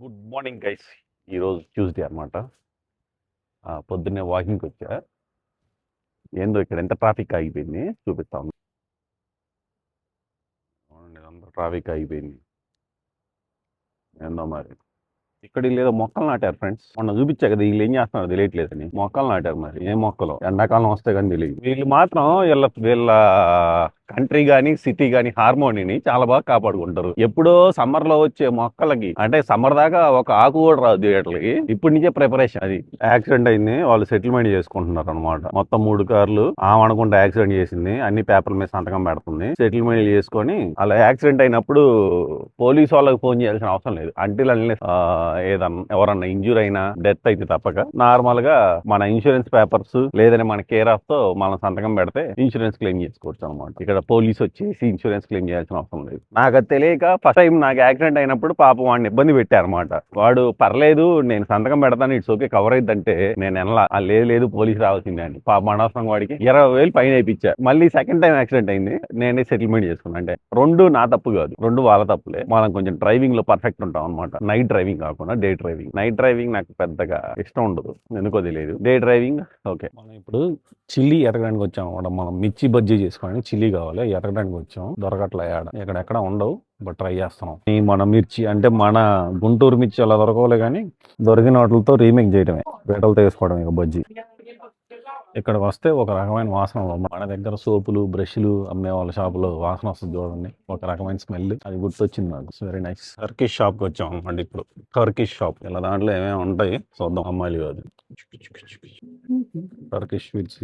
Good morning guys. ఈరోజు Tuesday అనమాట. పొద్దున్నే వాకింగ్కి వచ్చా. ఏందో ఇక్కడ ఎంత ట్రాఫిక్ ఆగిపోయింది చూపిస్తాను. అవునండి, అంత ట్రాఫిక్ ఆగిపోయింది. ఏందో మరి ఇక్కడ వీళ్ళు మొక్కలు నాటారు ఫ్రెండ్స్. మొన్న చూపించా కదా, వీళ్ళు ఏం చేస్తున్నారు తెలియట్లేదని. మొక్కలు నాటారు, మరి ఏ మొక్కలు ఎండాకాలం వస్తే కానీ తెలియదు. వీళ్ళు మాత్రం వీళ్ళ కంట్రీ గానీ సిటీ గానీ హార్మోనీని చాలా బాగా కాపాడుకుంటారు. ఎప్పుడో సమ్మర్ లో వచ్చే మొక్కలకి, అంటే సమ్మర్ దాకా ఒక ఆకు కూడా రాదు వీటికి, ఇప్పటి నుంచే ప్రిపరేషన్. అది యాక్సిడెంట్ అయింది, వాళ్ళు సెటిల్మెంట్ చేసుకుంటున్నారు అనమాట. మొత్తం 3 కార్లు ఆమె అనుకుంటే యాక్సిడెంట్ చేసింది, అన్ని పేపర్ల మీద సంతకం పెడుతుంది, సెటిల్మెంట్ చేసుకొని. అలా యాక్సిడెంట్ అయినప్పుడు పోలీసు వాళ్ళకి ఫోన్ చేయాల్సిన అవసరం లేదు. అంటిల్ ఏదన్నా ఎవరన్నా ఇంజూర్ అయినా డెత్ అయితే తప్పక నార్మల్ గా మన ఇన్సూరెన్స్ పేపర్స్ లేదని మన కేర్ ఆఫ్ తో మనం సంతకం పెడితే ఇన్సూరెన్స్ క్లెయిమ్ చేసుకోవచ్చు అనమాట. ఇక్కడ పోలీస్ వచ్చేసి ఇన్సూరెన్స్ క్లెయిమ్ చేయాల్సిన అవసరం లేదు. నాకు అది తెలియక ఫస్ట్ టైం నాకు యాక్సిడెంట్ అయినప్పుడు పాపం వాడిని ఇబ్బంది పెట్టారనమాట. వాడు పర్లేదు నేను సంతకం పెడతాను, ఇట్స్ ఓకే కవర్ అయిద్దంటే నేను ఎనలా లేదు పోలీసు రావాల్సిందే అని. పాపం అనవసరం వాడికి 20,000 ఫైన్ అయిపించా. మళ్ళీ సెకండ్ టైం యాక్సిడెంట్ అయింది, నేనే సెటిల్మెంట్ చేసుకున్నా. అంటే రెండు నా తప్పు కాదు, రెండు వాళ్ళ తప్పులే. మనం కొంచెం డ్రైవింగ్ లో పర్ఫెక్ట్ ఉంటాం అనమాట. నైట్ డ్రైవింగ్ కాకుండా డే డ్రైవింగ్. నైట్ డ్రైవింగ్ నాకు పెద్దగా ఇష్టం ఉండదు, ఎందుకో తెలియదు. Day driving okay. మనం ఇప్పుడు చిల్లీ ఎరగడానికి వచ్చాం అనమాట. మనం మిర్చి బజ్జీ చేసుకోవడానికి చిల్లీ కావాలి, ఎరగడానికి వచ్చాం. దొరకట్లే ఎక్కడ ఉండవు, బట్ ట్రై చేస్తున్నాం. ఈ మన మిర్చి అంటే మన గుంటూరు మిర్చి అలా దొరకవులే, కానీ దొరికిన వాటితో రీమేక్ చేయడమే, వేటలతో వేసుకోవడం ఇక బజ్జీ. ఇక్కడికి వస్తే ఒక రకమైన వాసన. మన దగ్గర సోపులు బ్రష్లు అమ్మే వాళ్ళ షాపులో వాసన వస్తుంది చూడండి, ఒక రకమైన స్మెల్. అది గుర్తొచ్చింది నాకు. Very nice. టర్కిష్ షాప్కి వచ్చాం అనమాట. ఇప్పుడు టర్కిష్ షాప్, ఇలా దాంట్లో ఏమేమి ఉంటాయి చూద్దాం. అమ్మాయిలు కాదు, టర్కిష్ స్వీట్స్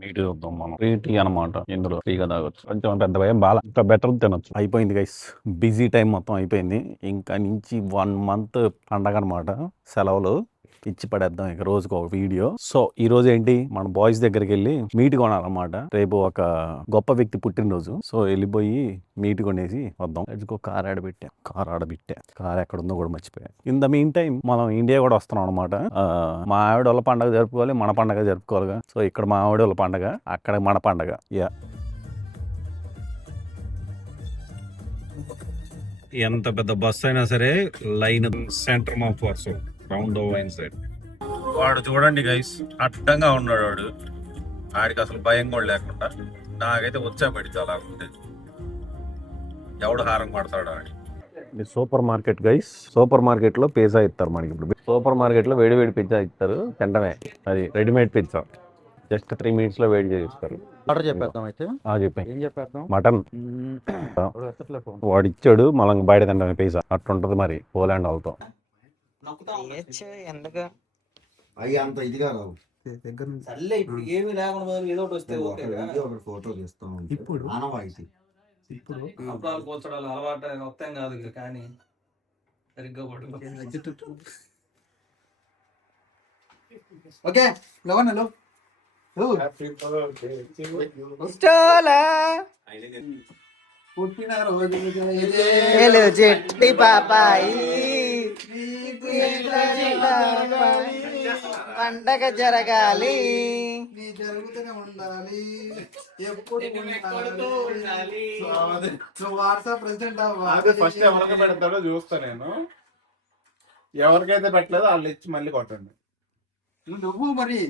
నీట్ చూద్దాం మనం. ఫ్రీ టీ అనమాట, ఇందులో ఫ్రీగా తాగొచ్చు. కొంచెం పెద్ద భయం బాగా, ఇంకా బెటర్ తినొచ్చు. అయిపోయింది గైస్, బిజీ టైం మొత్తం అయిపోయింది. ఇంకా నుంచి 1 month పండగ అనమాట, సెలవులు ఇచ్చి పడేద్దాం ఇక రోజుకు ఒక వీడియో. సో ఈ రోజు ఏంటి, మన బాయ్స్ దగ్గరికి వెళ్ళి మీట్ కొనాలన్నమాట. రేపు ఒక గొప్ప వ్యక్తి పుట్టినరోజు, సో వెళ్ళిపోయి మీట్ కొనేసి వద్దాం. ఎదుకో కార్ ఆడబెట్టా, కార్ ఎక్కడ ఉందో కూడా మర్చిపోయా. ఇన్ ద మీన్ టైం మనం ఇండియా కూడా వస్తున్నాం అనమాట. మా ఆవిడ వాళ్ళ పండగ జరుపుకోవాలి, మన పండగ జరుపుకోవాలిగా. సో ఇక్కడ మా ఆవిడ వాళ్ళ పండగ, అక్కడ మన పండగ. యా, ఎంత పెద్ద బస్సు అయినా సరే లైన్ సెంటర్ ఆఫ్ వర్స్ రౌండ్ ఓవర్ సైడ్. వాడు చూడండి గైస్, అడ్డంగా ఉన్నాడు వాడు. ఆడికి అసలు భయం కూడా లేకుండా. నాకైతే వచ్చా పెడితే అలా ఉంటుంది, ఎవడు హారం పడతాడు అని. Super market guys, super market లో పిజ్జా ఇస్తారు మనకి. ఇప్పుడు సూపర్ మార్కెట్ లో వేడి పిజ్జా ఇస్తారు, తింటమే. అది రెడీమేడ్ పిజ్జా, జస్ట్ 3 minutes లో వేడి చేస్తారు. ఆర్డర్ చెప్పేద్దాం అయితే. చెప్పాను, ఏం చెప్పేద్దాం? మటన్ వాడు ఇచ్చాడు, మనం బయట తింటామే పిజ్జా. అట్టుంటది మరి పోలాండ్ వాళ్ళతో. ఎందుకు అవి అంత ఇదిగా రావు. సర్లే, ఇప్పుడు ఏమి లేకుండా ఏదో ఒకటి వస్తే ఒక ఫోటో తీస్తాం. ఇప్పుడు ఆనవాయితీ. ఇప్పుడు అప్పుడు కూర్చోడాలు అలవాటు వస్తాం కాదు, కానీ సరిగ్గా పడుకో. ఓకే లవన్నలు పుట్టిన రోజు చెట్టి పాపాయి పండగ జరగాలి, జరుగుతూనే ఉండాలి, ఎప్పుడు ఉండాలి. వాట్సాప్ ప్రెసిడెంట్ ఫస్ట్ ఎవరికి పెడతాడో చూస్తా నేను. ఎవరికైతే పెట్టలేదో వాళ్ళు ఇచ్చి మళ్ళీ కొట్టండి. నువ్వు మరి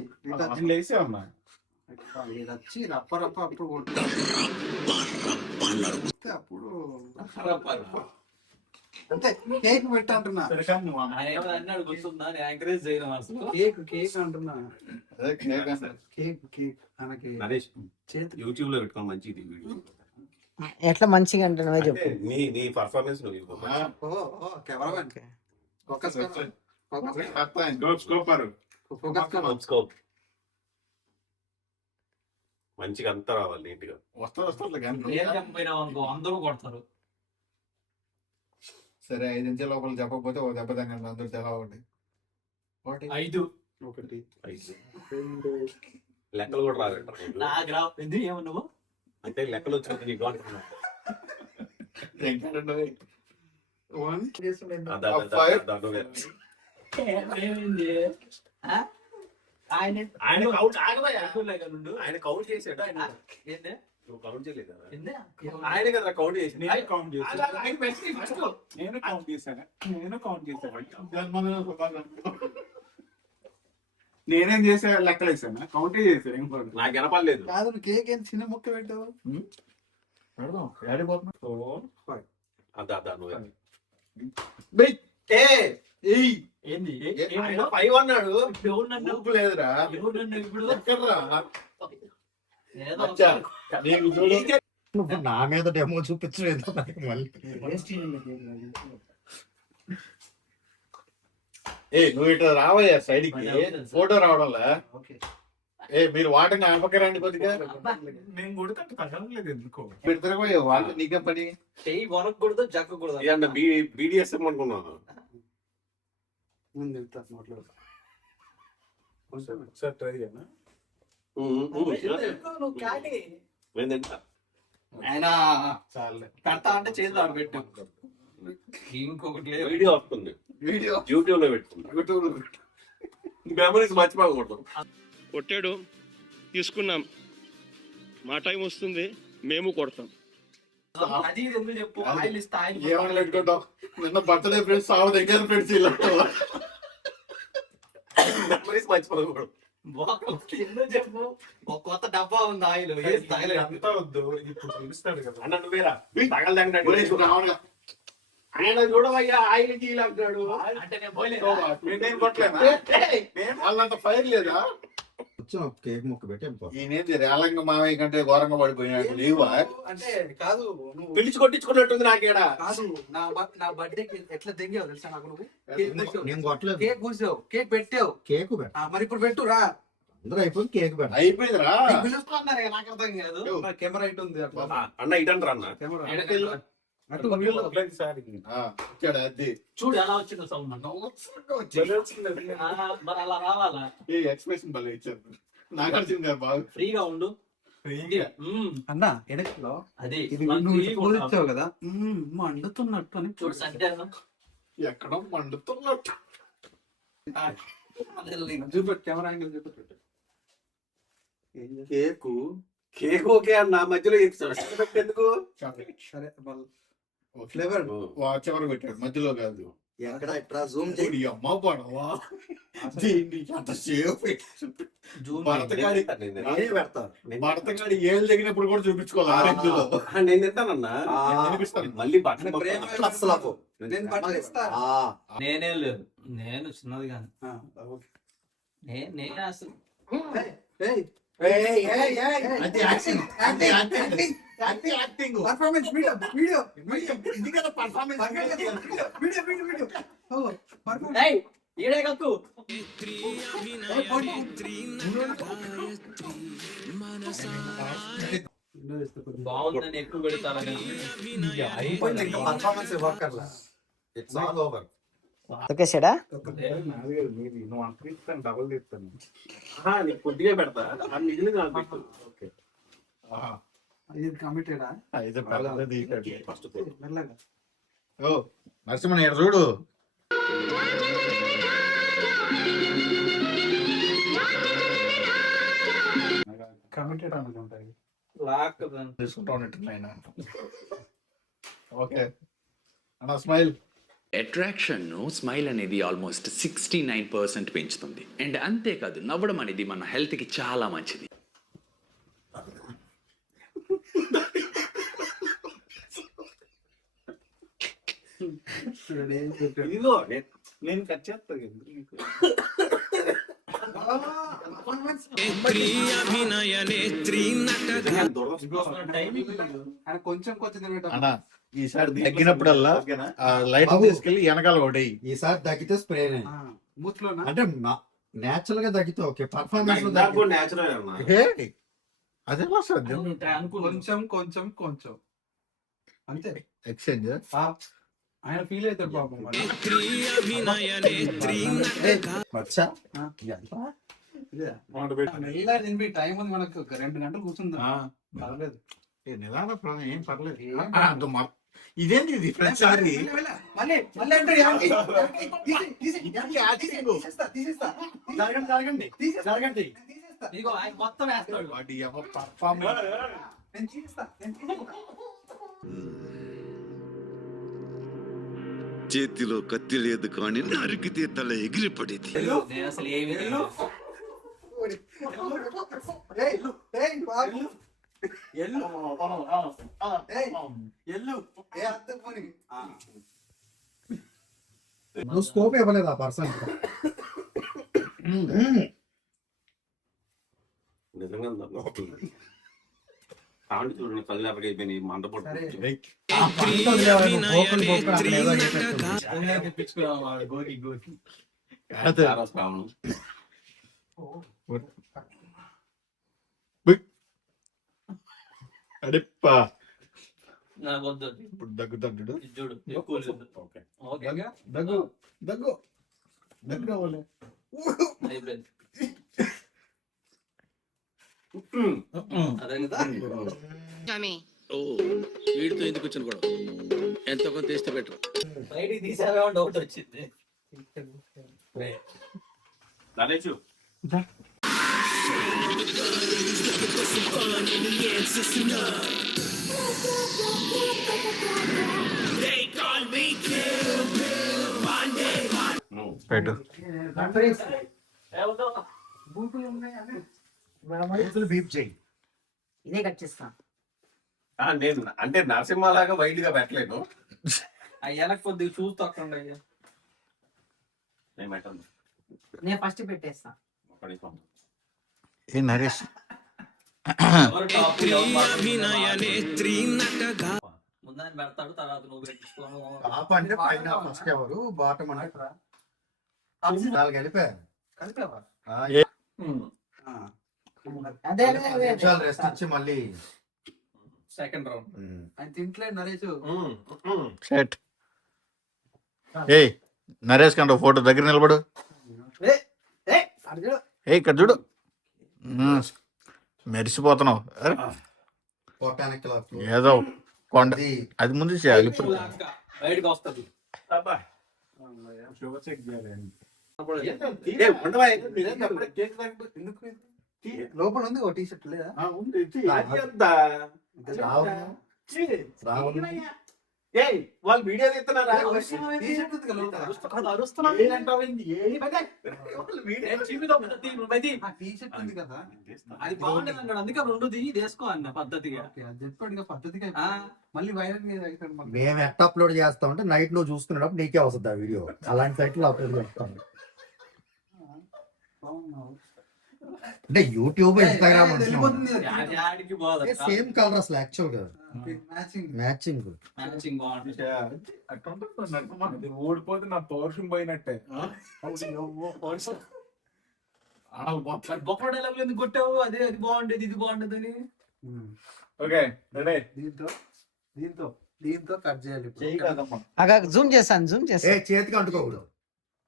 లేసే ఉన్నా వచ్చి రప్ప అప్పుడు అప్పుడు అంతే. కేక్ పెట్టంటున్నా, కేక్ అంటున్నా. యూట్యూబ్ లో పెట్టుకోవాలి, మంచిది. ఎట్లా మంచిగా అంటున్నావో చెప్పు. నీ పర్ఫార్మెన్స్ మంచిగా అంతా రావాలి, నీట్ గా. అందరూ కొడతారు. సరే 5 నిమిషాల లోపల చెప్పకపోతే ఒక దెబ్బ తగ్గండి అందరూ. చాలా ఒకటి 5 1 2 లెక్కలు కూడా రాగంటారు ఏమన్నావు అంటే లెక్కలు వచ్చినట్టు నీకు అంటున్నా. ఆయన కౌంట్ చేసాడు. ఆయన కదా కౌంట్ చేసి నేను కౌంట్ చేశాను. నేనేం చేసా లెక్కలు వేసాను, కౌంటే చేశాను. ఏం పడదు. నాకు వినపడలేదు. కాదు నువ్వు కేక్ ఏంటి చిన్న ముక్క పెట్టావు? పెడదాం ఆడిపోతున్నా. అదా నువ్వు ఏంది? ఆయన 5 అన్నాడు. ఊపు లేదురా. ఎక్కడ్రా? ఏదో అచ్చా, నీకు చూడు. నువ్వు నా మీద డెమో చూపించలేదు నాకు మళ్ళీ. నువ్వు ఇట్లా రావయ్యా సైడ్ కి, ఫోటో రావడంలా. మీరు వాటిని ఆపకరండి కొద్దిగా. నేను కొడితే తగలలేదు ఎందుకో. పెడతారు వాళ్ళు నీకే పని. చెయ్యి కొనకూడదు, జక్కకూడదు. బీడిఎస్ఎం అనుకున్నాను. ఒకసారి ట్రై చేయనా? ఆయన చాలే. పెడతా అంటే చేద్దాం ఆడ పెట్టు. ఇంకొకటి వీడియో వస్తుంది, వీడియో యూట్యూబ్ లో పెట్టుకుంటా. యూట్యూబ్ మెమరీస్ మర్చిపోకూడదు. కొట్టాడు, తీసుకున్నాం. మా టైం వస్తుంది, మేము కొడతాం. అది ఇది ఎందుకు చెప్పు. ఆయిల్ ఇస్తా, ఆయిల్ ఏమని పెట్టుకుంటాం. నిన్న బర్త్డే ఫ్రెండ్స్ సాగు దగ్గర ఫ్రెండ్స్ మెమరీస్ మర్చిపోకూడదు. ఎందుకు చెప్పు. ఒక కొత్త డబ్బా ఉంది ఆయిల్, వేసి ఆయిల్ అంతా వద్దు, ఇప్పుడు పిలుస్తాడు కదా. అన్న నువ్వేరా తగలదంటాడు. ఆయన చూడవయ్యా ఆయిల్ గీలు అంటాడు. అంటే నేను పోయలేదు. నేను కొట్టలేనా? వాళ్ళంత ఫైర్ లేదా? కేక్ ముక్క పెట్టి ఈయనేది రేలంగ మావయ్య కంటే ఘోరంగా పడిపోయినాడు. లేవా అంటే కాదు, నువ్వు పిలిచి కొట్టించుకున్నట్టుంది నాకేడా. కాదు, నా బర్త్డేకి ఎట్లా తెంగావు తెలుసా నాకు. నువ్వు నేను కొట్టలేదు. కేక్ కూసావు, కేక్ పెట్టావు. కేక్ పెట్ట మరి ఇప్పుడు పెట్టు రా. అందరూ అయిపోయింది. కేక్ పెట్ట అయిపోయిందిరా. పిలుస్తున్నారు ఇక, నాకు అర్థం కాదు. కెమెరా ఇటు ఉంది అట్లా. అన్న ఇటంటారా అన్న? కెమెరా ఇచ్చాడు అది. చూడు ఎలా వచ్చిందో సౌండ్. మరి అలా రావాలా? ఏ ఎక్స్ప్రెషన్ భలే ఇచ్చారు. నాగార్జున గారు బాగా ఫ్రీగా ఉండు. అన్నా ఎడక్లో అది ఇది నువ్వు పూజించావు కదా మండుతున్నట్టు అని చూడు సంధ్యానం. ఎక్కడో మండుతున్నట్టు. చూపెట్టు, కెమెరా యాంగిల్ చూపెట్టు. కేకు కేక్ ఓకే అన్న, మధ్యలో ఎందుకు? సరే ఫ్లేవర్ చివరి పెట్టాడు, మధ్యలో కాదు. ఎక్కడ ఇట్లా జూమ్ ఓడి అమ్మ పడవా దీన్ని అంత సేపు భరతగాడి భరతగాడి ఏళ్ళు తగినప్పుడు కూడా చూపించుకోవాలి. ఆరెంజ్లో నేను తింటానన్నా, అనిపిస్తాను. మళ్ళీ బట్టలు నేను పట్టిస్తా. నేనే లేదు, నేను చిన్నది కానీ నేనే అసలు పర్ఫార్మెన్స్ వీడియో ఇది కదా పర్ఫార్మెన్స్. ఈడే కక్కు. బాగుందని ఎక్కువ పెడతారా? పర్ఫార్మెన్స్ ఇవ్వక్కర్లా. It's all over. తొక్కేసాడా? నువ్వు అంత తీస్తాను, డబుల్ తీస్తాను. నీకు కొద్దిగా పెడతా, అది మిగిలింది నాకు పెట్టు. ఇది కమిటెడా? ఫస్ట్ మెల్లగా ఓ నరసింహ ఇక్కడ చూడు. కమిటెడ్ అనుకుంటాయి. తీసుకుంటా ఉన్నట్టున్నాయన. ఓకే అన్న స్మైల్. అట్రాక్షన్ స్మైల్ అనేది ఆల్మోస్ట్ 69% పెంచుతుంది. అండ్ అంతేకాదు నవ్వడం అనేది మన హెల్త్కి చాలా మంచిది. ఇదిగో నేను కట్ చేస్తాను. కొంచెం కొంచెం అన్న ఈసారి తగ్గినప్పుడల్లా లైట్ తీసుకెళ్ళి వెనకాల ఒకటి. ఈసారి తగ్గితే స్ప్రే మూత్లోనా అంటే నేచురల్ గా తగ్గితే ఓకే. పర్ఫార్మెన్స్ నేచురల్ అన్న. అదే వస్తుంది కొంచెం కొంచెం కొంచెం అంతే. ఎక్స్చేంజ్ ఆయన ఫీల్ అవుతాడు పాపం. మరి మెల్ల తినిపి టైం ఉంది మనకు, ఒక 2 గంటలు కూర్చుందాం. పర్లేదు. నిదాన ప్రాణం ఏం పర్లేదు. ఇదేంటి ఇది ప్రతిసారి మళ్ళీ మళ్ళీ అంటే తీసేస్తా. జరగండి. ఇదిగో ఆయన మొత్తం వేస్తాడు. వాడి పర్ఫార్మెన్స్ నేను చేస్తా. చేతిలో కత్తి లేదు కానీ నరికితే తల ఎగిరిపడేది. నేను అసలు ఏమి నువ్వు స్కోప్ ఇవ్వలేదు ఆ పర్సన్. నిజంగా కాండి చూడండి, కళ్ళు ఎప్పటికైపోయినాయి, మంటపడు అడిప్పా నాకు వద్దు. ఇప్పుడు దగ్గు తగ్గుడు. ఇది చూడు ఎక్కువ లేదు. ఓకే దగ్గు దగ్గు దగ్గు రావాలి. అయిపోయింది. అదే కదా. ఓ వీడితో ఎందుకు వచ్చిన కూడా ఎంతో కొంత తీస్తే బెటర్. బయటికి తీసావేమో డౌట్ వచ్చింది. నరేష్ పెట్టు. బీప్ చేయి. ఇదే కట్ చేస్తా. నేను అంటే నరసింహలాగా వైట్ గా పెట్టలేను. అయ్యాలకు కొద్దిగా చూసి తక్కువ అయ్యా. నేను పెట్టను. నేను ఫస్ట్ పెట్టేస్తా. ఏ నరేష్ ముందని పెడతాడు, తర్వాత నువ్వు పెట్టించుకోను. టాప్ అంటే పైన ఫస్ట్ ఎవరు, బాటమ్ అంటే నాలుగు కలిపారు. కలిపావా? అదే రెస్ట్ ఇచ్చి మళ్ళీ సెకండ్ రౌండ్. ఆయన తింటలేదు నరేష్. సెట్. ఏ నరేష్ కంటే ఫోటో దగ్గర నిలబడు. ఏ ఇక్కడ చూడు, మెరిసిపోతున్నావు. పోటానికి ఏదో కొండ అది ముందు చేయాలి. ఇప్పుడు బయటకు వస్తుంది. లోపల ఉంది ఓ టీ షర్ట్ లేదా? వాళ్ళు వీడియో తీస్తున్నారా? టీ షర్ట్ ఉంది కదా లోపల. ఆ టీ షర్ట్ ఉంది కదా, అది బాగుండదు అన్నాడు, అందుకే రెండు దిగి వేసుకో అన్న పద్ధతిగా. అది చెప్పాడు ఇక పద్ధతిగా. మళ్ళీ వైరల్ అవుతాడు. మేము ఎట్లా అప్లోడ్ చేస్తామంటే నైట్ లో చూసుకున్నప్పుడు నీకే వస్తుంది ఆ వీడియో. అలాంటి సైట్ లో అప్లోడ్ చేస్తాం. అంటే యూట్యూబ్, ఇన్స్టాగ్రామ్ ఆడికి పోదు. సేమ్ కలర్ అసలు యాక్చువల్ గా మ్యాచింగ్ మ్యాచింగ్. మ్యాచింగ్ బాగుంటుంది. అది ఓడిపోతే నా పౌరుషం పోయినట్టే. గొప్ప డైలాగ్ ఎందుకు కొట్టావు? అదే అది బాగుండేది ఇది బాగుండేది అని. Okay ready. దీంతో దీంతో దీంతో కట్ చేయాలి ఇప్పుడు. చేయి కాదమ్మా, జూమ్ చేస్తాను, జూమ్ చేస్తాను. చేతికి అంటుకోకూడదు,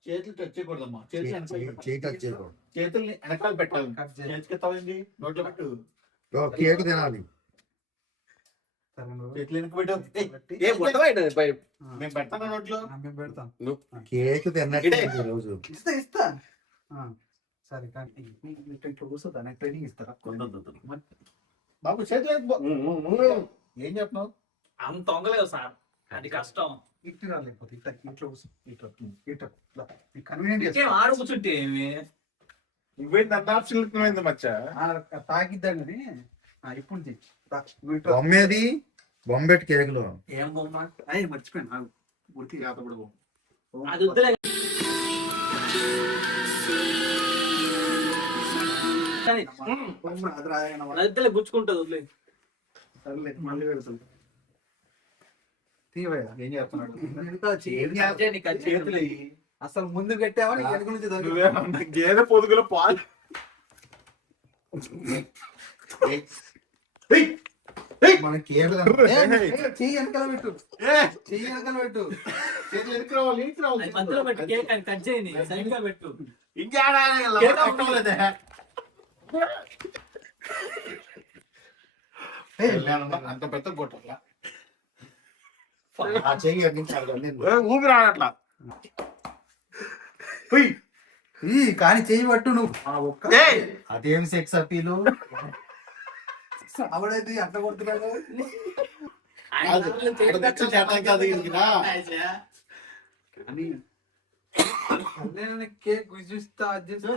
చేతులు టచ్ చేయకూడదమ్మా. చేయి టచ్ చేయకూడదు. చేతుల్ని వెనకాల పెట్టాలి. కట్ చేయాలి. చేతికి తవ్వింది నోట్లో పెట్టు. కేక్ తినాలి. చేతులు వెనక పెట్టు. మేము పెడతాను నోట్లో. మేము పెడతాం. కేక్ తిన్నట్టే ఈ రోజు. ఇస్తా. సరే కానీ ఇట్లా కూర్చోదా? నాకు ట్రైనింగ్ ఇస్తారా? బాబు చేతులు ఏం చెప్తున్నావు? అంత తొంగలేవు సార్, అది కష్టం. ఇట్లా రాలేకపోతే ఇట్లా ఇట్లా కూర్చో. ఇట్లా కన్వీనియంట్ ఇంకేం ఆడ కూర్చుంటే ఏమి? నువ్వేంటి అంత ఆప్షన్ మచ్చా? తాగిద్దాని ఇప్పుడు బొమ్మేది, బొమ్మెట్టి కేక్ లో ఏం బొమ్మ? అయ్యి మర్చిపోయాను. ఉడికి కాత కూడా అది వద్దులే. అది రాయన వద్దులే, గుచ్చుకుంటుంది, వదిలే. సర్లే మళ్ళీ పెడతాం. తీవయ్యా ఏం చేస్తున్నాడు? చేతులు అసలు ముందు పెట్టావా వెనుక నుంచి నువ్వేమన్నా గేదె పొదుగులో పాలు మన కేక్ చెయ్యి వెనకాల పెట్టు. చెయ్యి వెనకాల పెట్టు. చేతులు వెనక రావాలి, వెనక రావాలి. అది మధ్యలో పెట్టు, కేక్ అని కట్ చేయని సైడ్ గా పెట్టు. అంత పెద్ద కొట్టాల ఆ చెయ్యి ఊపి రావట్లా. కానీ చెయ్యి పట్టు నువ్వు. అదేం సెక్స్ అపీలు. ఆవిడైతే అట్లా కొడుతున్నాడు. నేను కేక్ చూస్తా అది చేస్తా.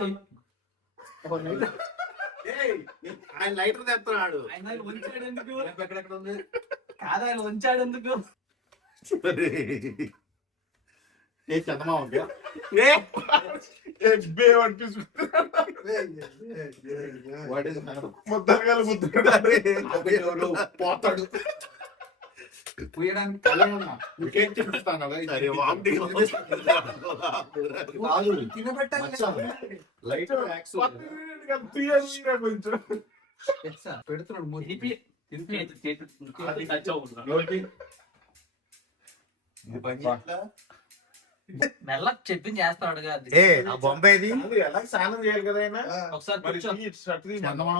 ఆయన లైటర్ తెస్తున్నాడు. ఆయన ఉంచాడు ఎందుకు? ఎక్కడెక్కడ ఉంది? కాదు ఆయన ఉంచాడు ఎందుకు? ఏ చందమామ పోతాడు పోయడానికి చూపిస్తాను పెడుతున్నాడు మూతి. మెల్ల చెప్పింది చేస్తాడు కాదు. బొంబాయిది ఎలా స్నానం చేయాలి కదా ఆయన? ఒకసారి మరి కూర్చో. ఈ షర్ట్ తీసి చందమామ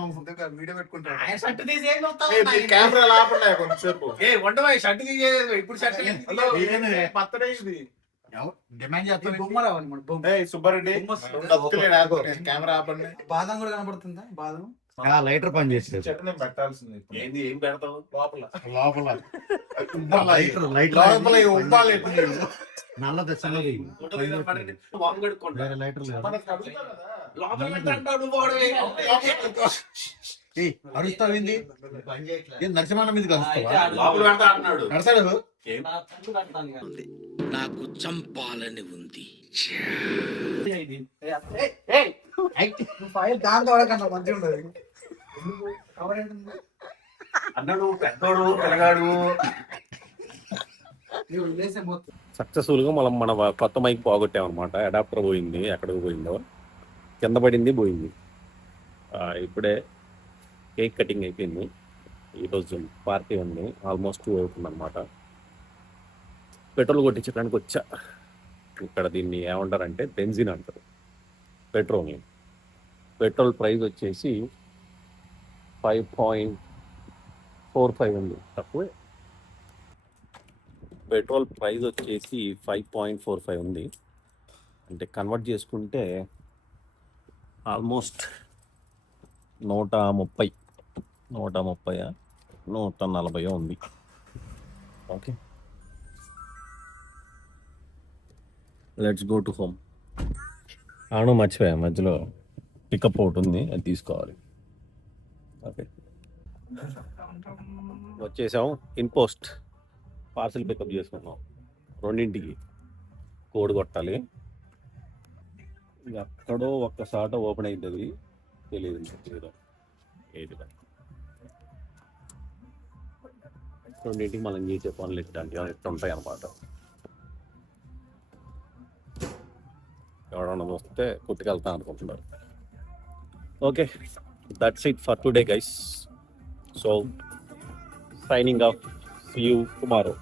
వీడియో పెట్టుకుంటాడు. ఆయన షర్ట్ తీసి ఏం చూస్తావు? మీరు కెమెరా లాపండి కొంచెంసేపు. ఉండవా షర్ట్ తీసేది ఇప్పుడు షర్ట్ హలో, పత్తడే ఇది. డిమాండ్ చేస్తాను. బొమ్మ రావాలి మన బొమ్మ. ఏయ్ సుబ్బారెడ్డి, కెమెరా ఆపండి. బాదం కూడా కనపడుతుందా? బాదం లైటర్ పని చేసేది చెట్టు నేను పెట్టాల్సింది ఇప్పుడు. ఏంది ఏం పెడతావు లోపల లోపల లోపల ఉండాలి నల్ల తెచ్చలేదు వేరే లైటర్ లేదు. అరుస్తావింది ఏం నరసింహ మీద లోపల పెడతా అంటున్నాడు. నడసాడు నాకు చంపాలని ఉంది. ఫైల్ దాంతో వాడకన్నా మంచిగా ఉండదు. కవర్ ఏంటుంది? అన్నాడు పెద్దోడు పిల్లగాడు. నువ్వు వదిలేసే మొత్తం సక్సెస్ఫుల్గా మనం మన కొత్త మైక్ పోగొట్టామన్నమాట. అడాప్టర్ పోయింది, ఎక్కడికి పోయిందో కింద పడింది, పోయింది. ఇప్పుడే కేక్ కటింగ్ అయిపోయింది. ఈరోజు పార్టీ ఉంది, ఆల్మోస్ట్ 2 అవుతుందన్నమాట. పెట్రోల్ కొట్టించడానికి వచ్చా. ఇక్కడ దీన్ని ఏమంటారంటే బెంజిన్ అంటారు, పెట్రోల్ ప్రైస్ వచ్చేసి 5.45 ఉంది, తక్కువే. పెట్రోల్ ప్రైస్ వచ్చేసి 5.45 ఉంది. అంటే కన్వర్ట్ చేసుకుంటే ఆల్మోస్ట్ 130 140 ఉంది. Okay, let's go to home. అవును, మర్చిపోయా, మధ్యలో పికప్ ఒకటి ఉంది, అది తీసుకోవాలి. ఓకే, వచ్చేసాం. ఇన్పోస్ట్ పార్సిల్ పికప్ చేసుకున్నాం. 2ంటికి కోడ్ కొట్టాలి. ఎక్కడో ఒక్కసాట ఓపెన్ అవుతుంది, తెలియదు ఏది. 2ంటికి మనం చేసే పనులు ఇట్లాంటివి ఉంటాయి అన్నమాట. ఎవరన్నా వస్తే కుట్టుకెళ్తాను అనుకుంటున్నారు. Okay, that's it for today guys. So signing off, see you tomorrow.